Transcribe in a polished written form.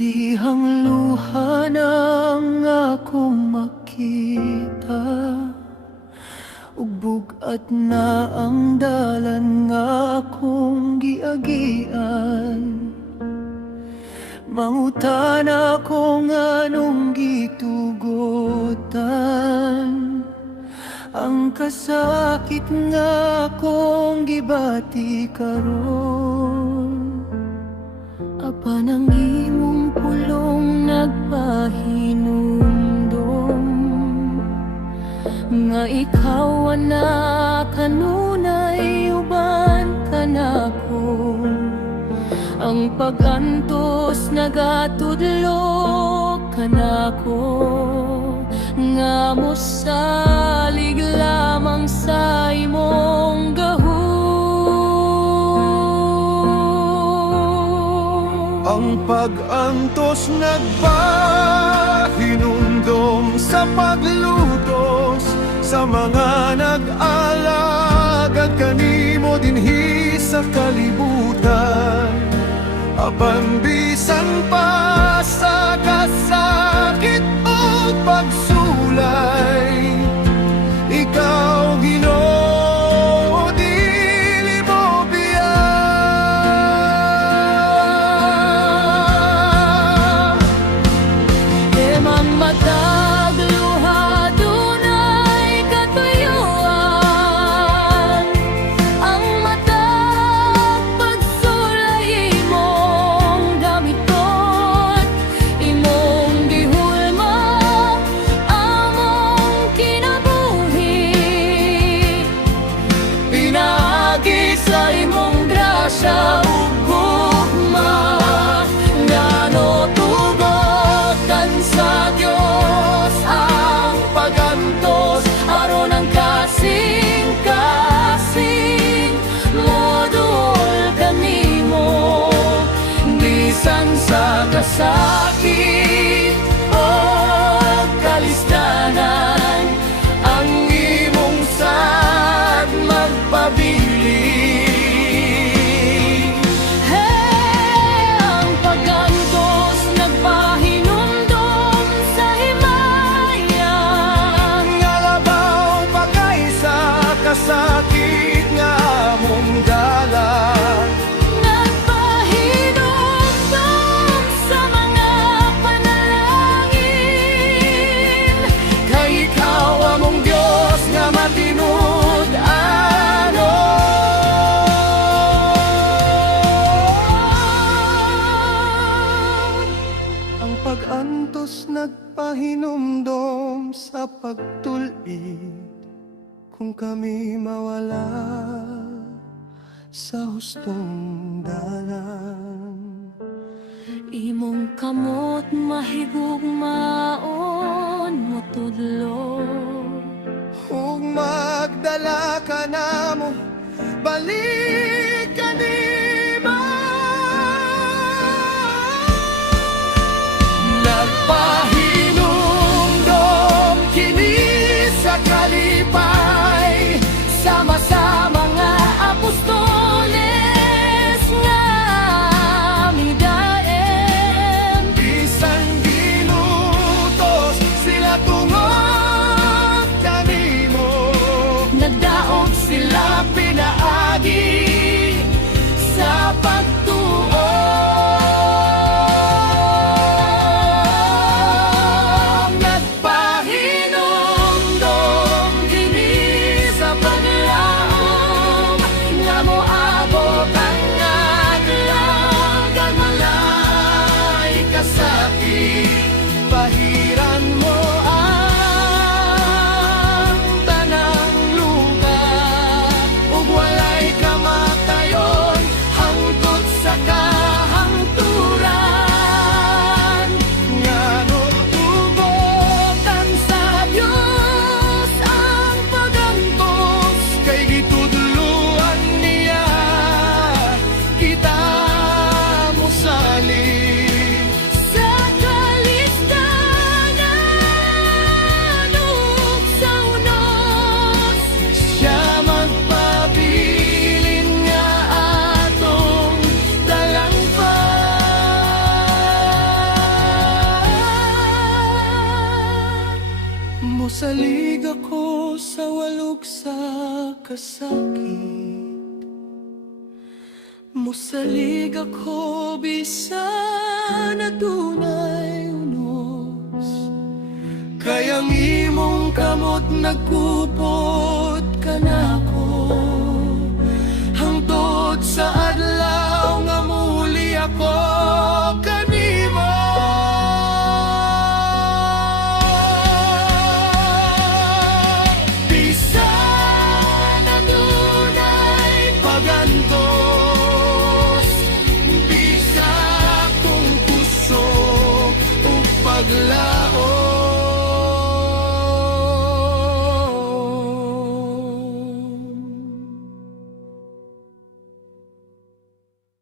Dihang luha nang akong makita, ugbog at na ang dalan nga akong giagian. Mangutan ako nganong gitugutan, ang kasakit nga akong gibati karon. Apan ang imong pulong nagpahinumdum, nga ikaw na kanunay uban ka nako. Ang pag-antos nagatudlo ka nako, nga mosalig lamang sa imong gahom. Ang pag-antos nagpahinumdum sa paglutos sa mga nag-alagad kanimo dinhi sa kalibutan. Apan bisan pa sa kasakit o pagsulay, ikaw Ginoo dili mo biya. Emang matag luha dunay katuyuan, ang matag pagsulay imong gamiton, imong gihulma among kinabuhi. Pinaagi sa imong grasya ug gugma, ngano tugotan sa Dios ang pagantos aron ang kasing-kasing modul kanimo. Bisan sa kasakit o kalistanan, ang imong sad magpabili. Ang pag-antos nagpahinumdum sa himaya, Nga labaw pagay sa kasakit nga among dala. nagpahinumdum sa mga panalangin, Kay ikaw among Diyos nga matinud-ano. Ang pag-antos nagpahinumdom sa pagtulid, kung kami mawala sa hustong dalan. imong kamot mahigugmaon mo tudlo. Ug magdala ka namo balik kanimo. Nagpahinumdom kini sa kalipay, sama-sama mga apostoles nga midaen. Bisan ginulat Musalig ako sa walog sa kasakit. Musalig ako bisan adunay unos. Kayang imong kamot nagkupot ka nako. Hangtod sa adlaw nga muli ako kanimo. Bisan adunay pagantos, bisa kong puso o paglaon.